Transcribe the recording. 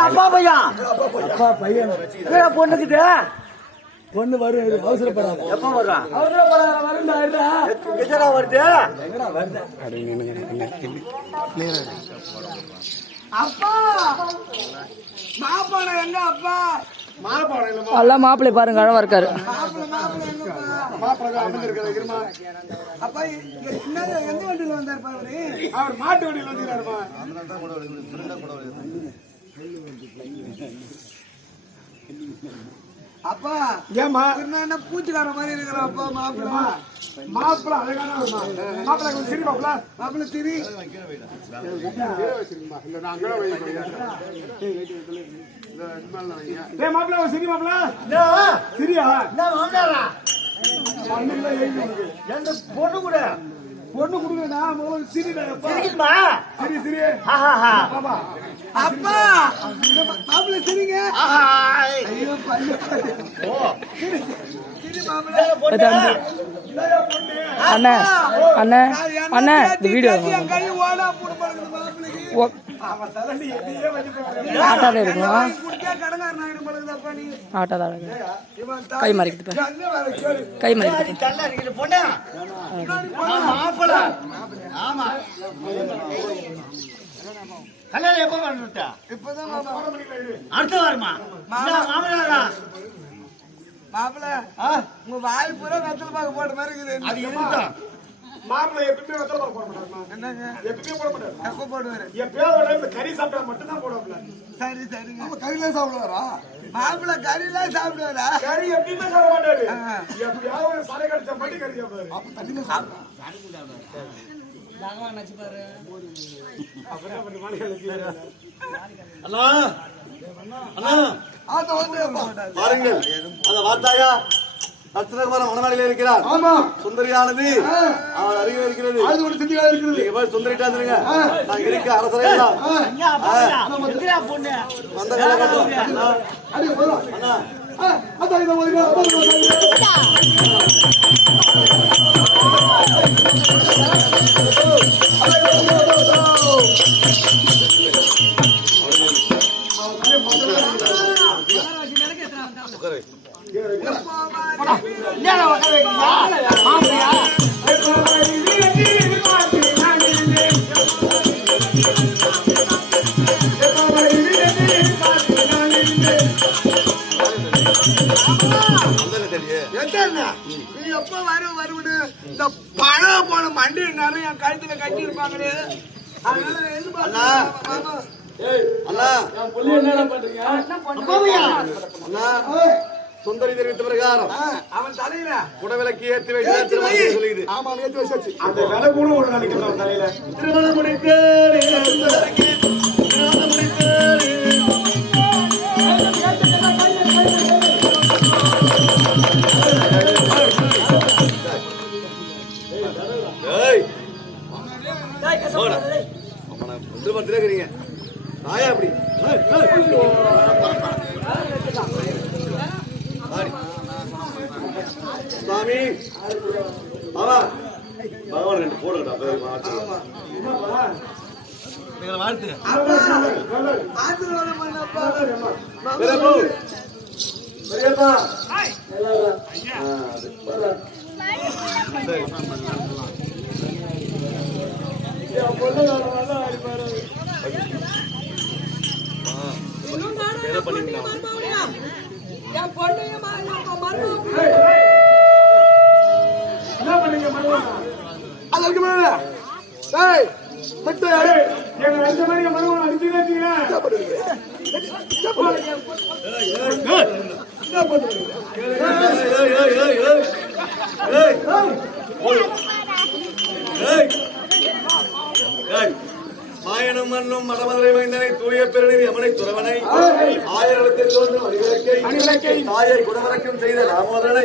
அப்பா பையன். அப்பா பையன். பொண்ணு வரும் அவசரப்படாத எப்ப வர்றான் அவசரப்படாத வருது வருது அப்பா! மாப்பாடை எங்க அப்பா? எல்லாம் மாப்பிள்ளை? பாருங்க அழவா இருக்காரு. அப்பா? எ- என்ன எந்த வண்டியில வந்தாருப்பா அவரு அவர் மாட்டு வண்டியில் வந்துக்கிறாருமா அப்பா ஏமா என்ன பூச்சிக்கார மாதிரி இருக்கிற அப்பா மாப்பிள்ள. மாப்பிள்ள அழகான மாப்பிள்ள கொஞ்சம் சரி மாப்பிள்ள மாப்பிள்ள திரி இல்ல நான் அங்கே டேய் மாப்பிள்ள ஒரு சிரி சிரியா? பொண்ணு கூட? பொண்ணு கொடுக்குறா முதல்ல சிரிடா சிரிக்குமா சிரி சிரி. ஆஹா பாப்பா. அப்பா! மாப்பிள்ள ஐயோ பையன். ஓ. திரி மாப்பிள்ள பொண்ணு. அண்ணே அண்ணே அண்ணே இந்த வீடியோ வச்சுட்டு ஆட்டாதான் இருக்கும் வாங்கி கொடுத்தா கடங்காரன் ஆயிடும் போல அப்பா நீ? ஆட்டாதான் இருக்கு இவன் கை மறைக்குது கை மறைக்குது கல்யாணம் எப்ப பண்ணிட்டா இப்பதான் அடுத்த வாரமா? மாமனாரா? மாப்பிள்ள உங்க வாய் பூரா வெத்தலை பாக்க போட்ட மாதிரி இருக்குது. அது இருக்கட்டும் மாப்பிள்ளை எப்பவுமே வெத்தலை பாக்கு போட மாட்டாருமா? என்னங்க? எப்பவுமே போட மாட்டாரு எப்ப போடுவாரு. எப்பயாவது கறி சாப்பிட்டா மட்டும் தான் போடுவாப்ல சரி சரிங்க. கறியில சாப்பிடுவாரா? மாப்பிள்ள கறியில சாப்பிடுவாரா? கறி எப்பயுமே சாப்பிட மாட்டாரு. எப்பயாவது ஒரு சடை கடிச்சா மட்டும் கறி சாப்பிடுவாரு. அப்ப தண்ணி அண்ணா. அண்ணா. பாருங்கள். அந்த வார்த்தாயா ரத்னகுமார மணவாளியில இருக்கிறார். ஆமா. சுந்தரியானது அவன் அருகில் இருக்கிறது. அது ஒரு இருக்குது நீங்க போய் சுந்தரிட்டா இருந்துருங்க நான் இருக்க அரசரை பொண்ணு? வந்த காலகட்டம் அண்ணா. அதான் இதை எப்ப வரு வருவனு இந்த பணம் போன மண்டி நிறைய என் கழுத்துல கட்டி இருப்பாங்களே அதனால அண்ணா. சுந்தரி தெரிவித்த பிரகாரம். அவன் தலையில. குடவிலக்கு ஏற்றி வைத்து சொல்லுகிறது ஆமா ஏத்தி வச்சாச்சு அந்த விலை கூட ஒரு நாளைக்கு தலையில. திருமணம் முடித்தேன் ஏய். போடா. அவனை வந்து பத்திரே இருக்கிறீங்க. நாயா அப்படி. ஏய், ஏய். ஆடி. சாமி. ஆமா பகவான் ரெண்டு போடுங்கடா வாழ்த்து. பெரியப்பா பெரியப்பா ஆ, மாயனும் மண்ணும் மடமதுரை மைந்தனை தூய பெருநிதி அமனை துறவனை. ஆயிரத்தில் தோன்றும் அடிவிளக்கை தாயை குணவரக்கம் செய்த ராமோதரனை.